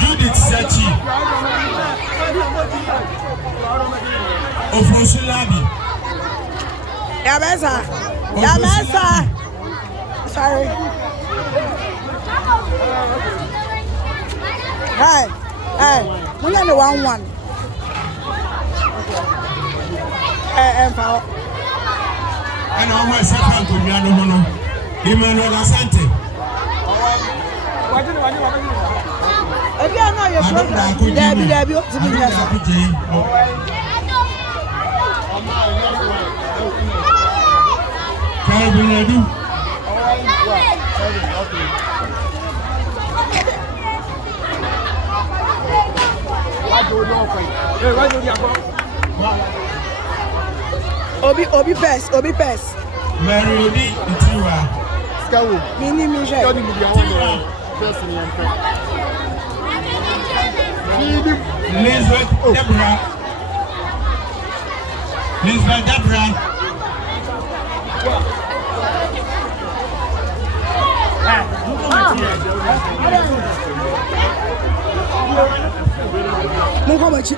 Judith Sachi. Ofrosulabi. Yamesa. Sorry. Hey. We only 1-1. And I was second to Yano. Emmanuel Asante. If you know your program, there be up to me. Obi pass. Mary Odi Itiwa. Mini Misha. Lisbeth Deborah. Mukomachi.